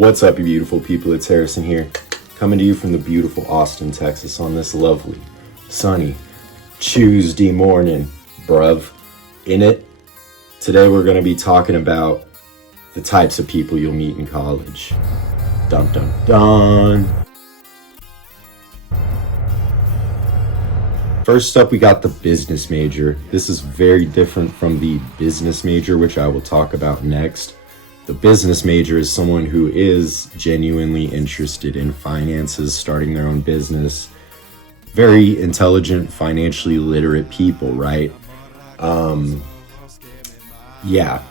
What's up, you beautiful people? It's Harrison here, coming to you from the beautiful Austin, Texas on this lovely, sunny Tuesday morning, bruv. In it, today we're going to be talking about the types of people you'll meet in college. Dun dun dun. First up, we got the business major. This is very different from the business major, which I will talk about next. The business major is someone who is genuinely interested in finances, starting their own business. Very intelligent, financially literate people, right? Yeah.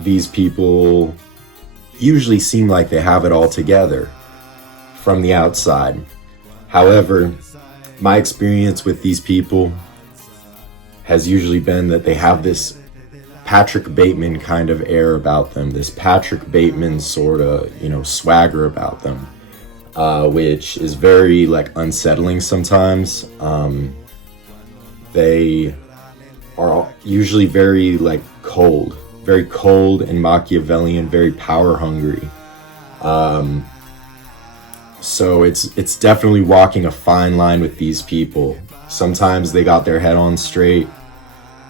These people usually seem like they have it all together from the outside. However, my experience with these people has usually been that they have this Patrick Bateman kind of air about them, this Patrick Bateman sort of, swagger about them, which is very unsettling sometimes. They are usually very cold and Machiavellian, very power hungry. So it's definitely walking a fine line with these people. Sometimes they got their head on straight,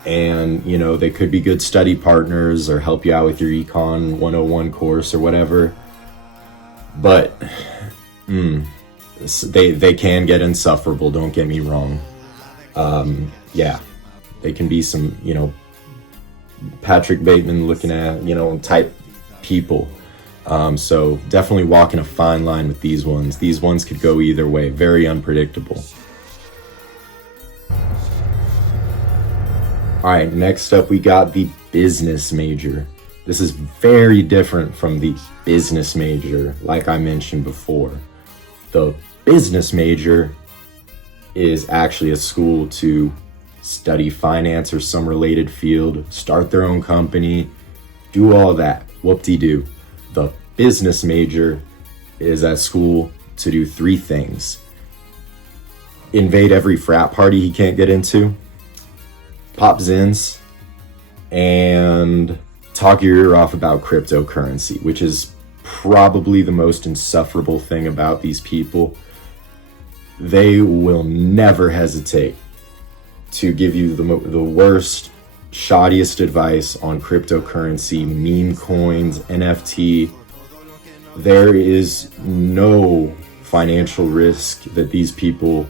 and they could be good study partners or help you out with your Econ 101 course or whatever, but they can get insufferable, don't get me wrong. They can be some Patrick Bateman looking at type people. So definitely walking a fine line with these ones. These ones could go either way, very unpredictable. All right, next up we got the business major. This is very different from the business major, like I mentioned before. The business major is actually a school to study finance or some related field, start their own company, do all that, whoop-de-doo. The business major is at school to do three things: invade every frat party he can't get into, pop zins, and talk your ear off about cryptocurrency, which is probably the most insufferable thing about these people. They will never hesitate to give you the worst, shoddiest advice on cryptocurrency, meme coins, NFT. There is no financial risk that these people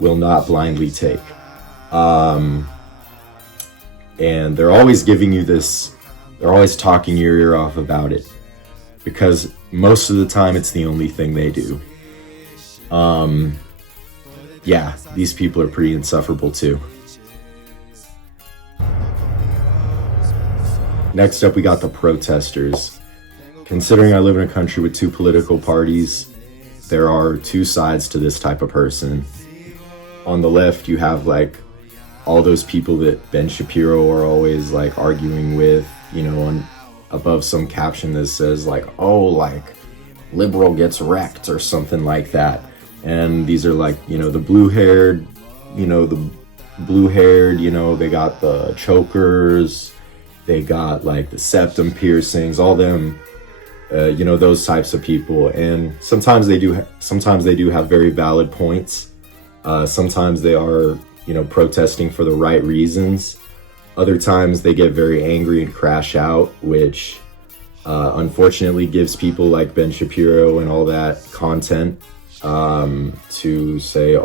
will not blindly take. And they're always giving you this, they're always talking your ear off about it, because most of the time it's the only thing they do. These people are pretty insufferable too. Next up, we got the protesters. Considering I live in a country with two political parties, there are two sides to this type of person. On the left, you have all those people that Ben Shapiro are always arguing with, above some caption that says liberal gets wrecked or something like that. And these are the blue-haired, they got the chokers, they got the septum piercings, all them, those types of people. And sometimes they do have very valid points. Sometimes they are, protesting for the right reasons. Other times they get very angry and crash out, which unfortunately gives people like Ben Shapiro and all that content to say,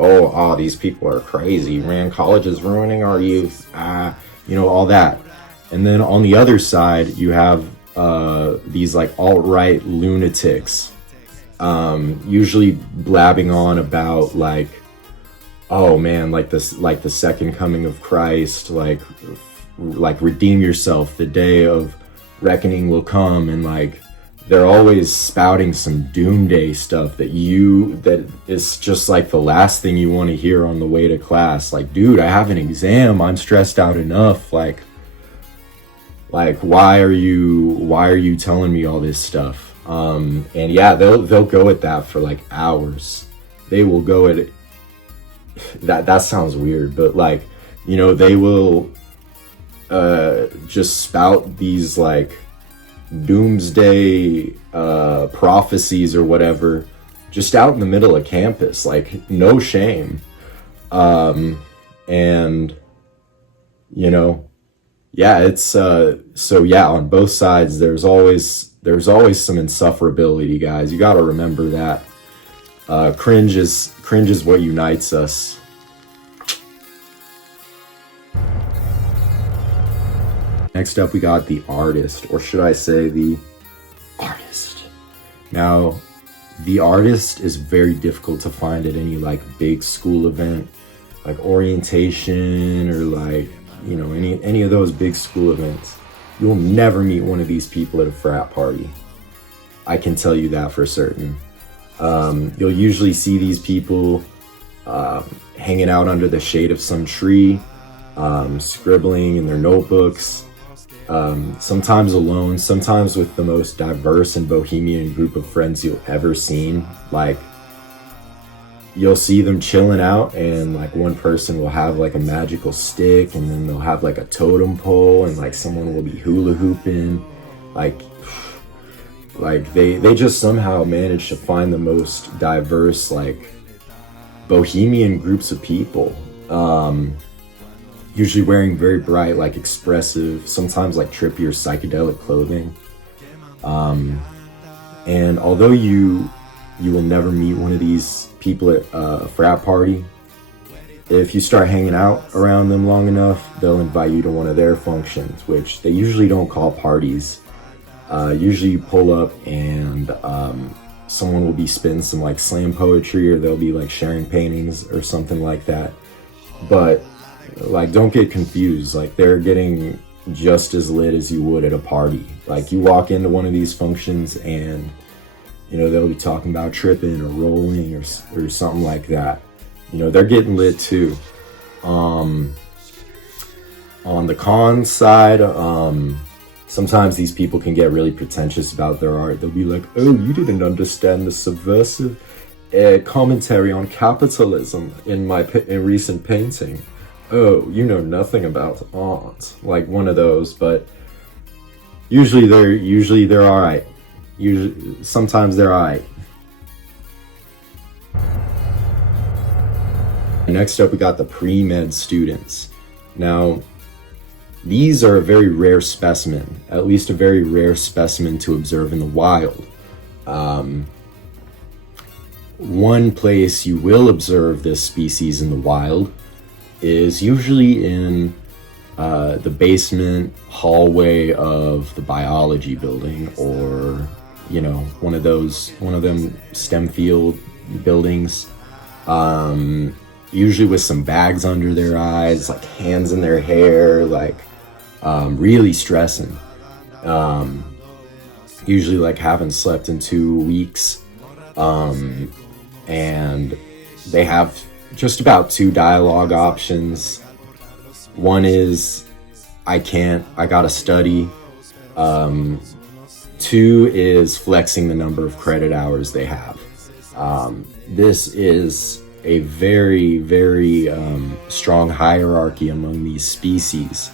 these people are crazy, man, college is ruining our youth, all that. And then on the other side, you have these alt-right lunatics, usually blabbing on about the second coming of Christ, redeem yourself, the day of reckoning will come, and they're always spouting some doomsday stuff that is just the last thing you want to hear on the way to class. Dude, I have an exam, I'm stressed out enough, why are you telling me all this stuff? They'll go at that for hours. They will go at it. That sounds weird, but they will just spout these doomsday prophecies or whatever, just out in the middle of campus, like no shame. And you know, yeah, it's so yeah, on both sides there's always some insufferability, guys. You got to remember that. Cringe is what unites us. Next up, we got the artist, or should I say the artist. Now, the artist is very difficult to find at any like big school event, like orientation or like, you know, any of those big school events. You'll never meet one of these people at a frat party. I can tell you that for certain. You'll usually see these people hanging out under the shade of some tree, scribbling in their notebooks, sometimes alone, sometimes with the most diverse and bohemian group of friends you'll ever seen. Like, you'll see them chilling out, and like one person will have like a magical stick, and then they'll have like a totem pole, and like someone will be hula hooping. Like they just somehow manage to find the most diverse, like bohemian groups of people, usually wearing very bright, like expressive, sometimes like trippier psychedelic clothing. And although you will never meet one of these people at a frat party, if you start hanging out around them long enough, they'll invite you to one of their functions, which they usually don't call parties. Usually you pull up and someone will be spitting some like slam poetry, or they'll be like sharing paintings or something like that. But like, don't get confused, like they're getting just as lit as you would at a party. Like, you walk into one of these functions and, you know, they'll be talking about tripping or rolling or something like that. You know, they're getting lit too. On the con side, sometimes these people can get really pretentious about their art. They'll be like, oh, you didn't understand the subversive commentary on capitalism in my recent painting. Oh, you know nothing about art. Like one of those. But usually they're all right. Sometimes they're all right. Next up, we got the pre-med students. Now, these are a very rare specimen, at least a very rare specimen to observe in the wild. One place you will observe this species in the wild is usually in the basement hallway of the biology building, or, you know, one of them STEM field buildings. Usually with some bags under their eyes, like hands in their hair, like really stressing. Usually like haven't slept in 2 weeks. And they have just about 2 dialogue options. One is, I gotta study. 2 is flexing the number of credit hours they have. This is a very, very strong hierarchy among these species.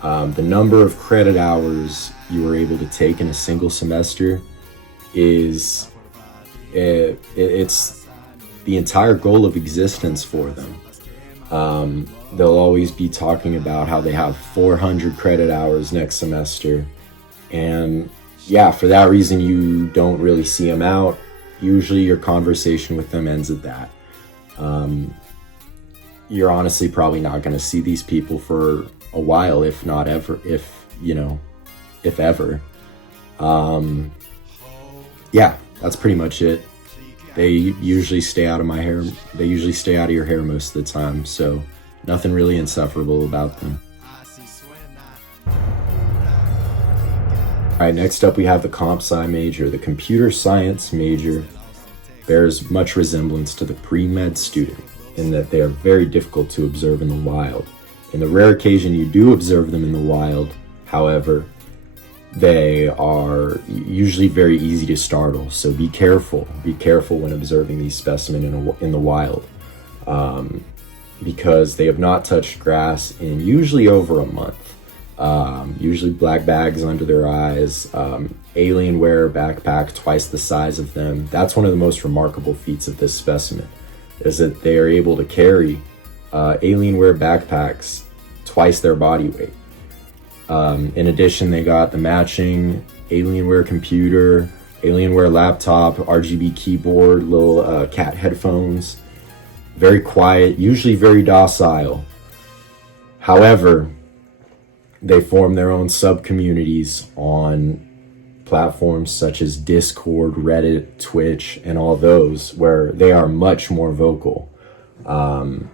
The number of credit hours you are able to take in a single semester is it's the entire goal of existence for them. They'll always be talking about how they have 400 credit hours next semester, and yeah, for that reason you don't really see them out. Usually your conversation with them ends at that. You're honestly probably not going to see these people for a while, if not ever, if ever. Yeah, that's pretty much it. They usually stay out of my hair. They usually stay out of your hair most of the time, so nothing really insufferable about them. All right, next up we have the comp sci major. The computer science major bears much resemblance to the pre-med student in that they are very difficult to observe in the wild. In the rare occasion you do observe them in the wild, however, they are usually very easy to startle. So be careful when observing these specimens in the wild, because they have not touched grass in usually over a month. Usually black bags under their eyes, Alienware backpack twice the size of them. That's one of the most remarkable feats of this specimen, is that they are able to carry Alienware backpacks twice their body weight. In addition, they got the matching Alienware computer, Alienware laptop, RGB keyboard, little cat headphones. Very quiet, usually very docile. However, they form their own sub-communities on platforms such as Discord, Reddit, Twitch, and all those, where they are much more vocal. And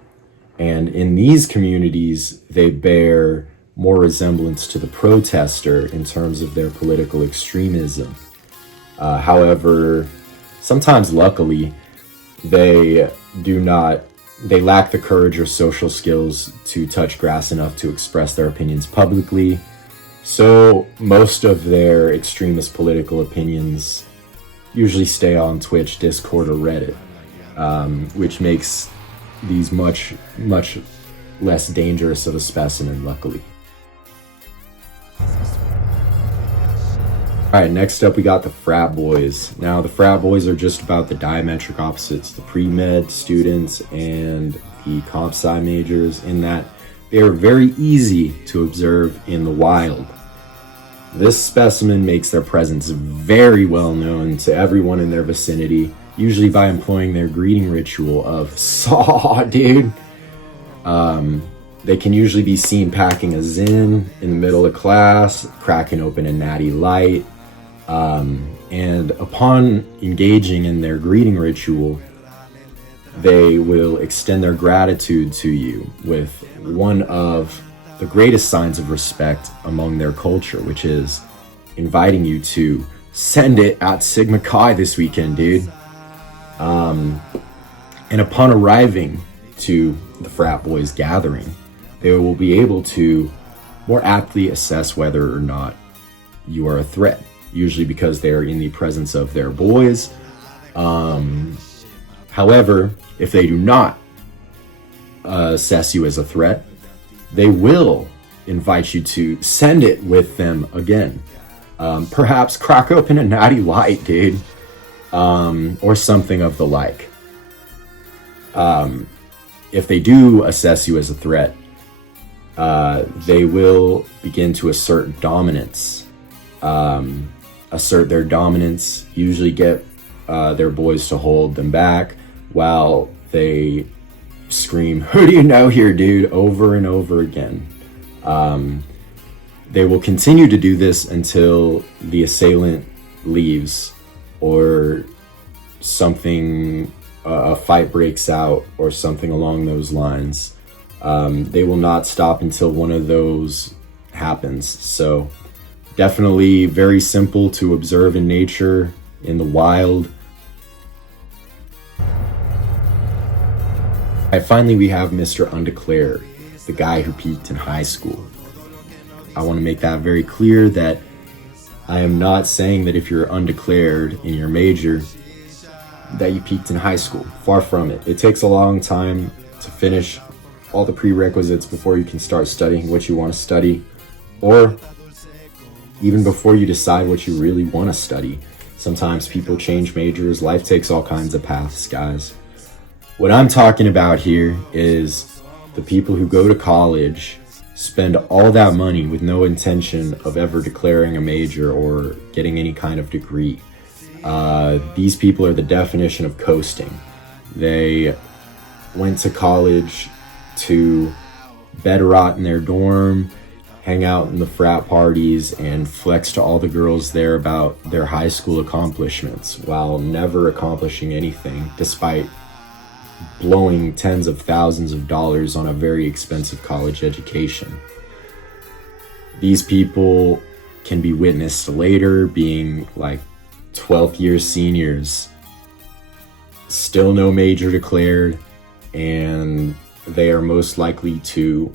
in these communities, they bear more resemblance to the protester in terms of their political extremism. However, sometimes luckily, they lack the courage or social skills to touch grass enough to express their opinions publicly. So most of their extremist political opinions usually stay on Twitch, Discord, or Reddit, which makes these much less dangerous of a specimen, luckily. Alright, next up we got the frat boys. Now the frat boys are just about the diametric opposites, the pre-med students and the comp sci majors, in that they are very easy to observe in the wild. This specimen makes their presence very well known to everyone in their vicinity, usually by employing their greeting ritual of "Saw, dude." They can usually be seen packing a Zin in the middle of class, cracking open a Natty Light, and upon engaging in their greeting ritual, they will extend their gratitude to you with one of the greatest signs of respect among their culture, which is inviting you to send it at Sigma Chi this weekend, dude. And upon arriving to the frat boys gathering, they will be able to more aptly assess whether or not you are a threat, usually because they are in the presence of their boys. However, if they do not assess you as a threat, they will invite you to send it with them again. Perhaps crack open a Natty Light, dude, or something of the like. If they do assess you as a threat, they will begin to assert dominance. Assert their dominance, usually get their boys to hold them back while they scream, "Who do you know here, dude?" over and over again. They will continue to do this until the assailant leaves or something, a fight breaks out or something along those lines. They will not stop until one of those happens. So definitely very simple to observe in nature, in the wild. And finally, we have Mr. Undeclared, the guy who peaked in high school. I want to make that very clear that I am not saying that if you're undeclared in your major that you peaked in high school. Far from it. It takes a long time to finish all the prerequisites before you can start studying what you want to study, or even before you decide what you really want to study. Sometimes people change majors. Life takes all kinds of paths, guys. What I'm talking about here is the people who go to college, spend all that money with no intention of ever declaring a major or getting any kind of degree. These people are the definition of coasting. They went to college to bed rot in their dorm, hang out in the frat parties, and flex to all the girls there about their high school accomplishments while never accomplishing anything, despite blowing tens of thousands of dollars on a very expensive college education. These people can be witnessed later being like 12th year seniors, still no major declared, and they are most likely to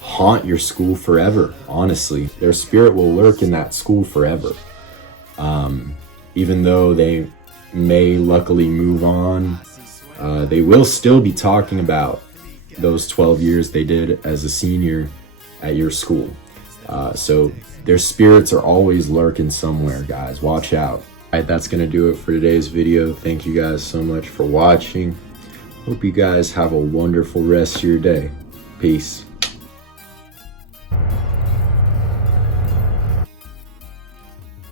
haunt your school forever. Honestly, their spirit will lurk in that school forever. Even though they may luckily move on, they will still be talking about those 12 years they did as a senior at your school. So their spirits are always lurking somewhere, guys. Watch out. All right, that's gonna do it for today's video. Thank you guys so much for watching. Hope you guys have a wonderful rest of your day. Peace.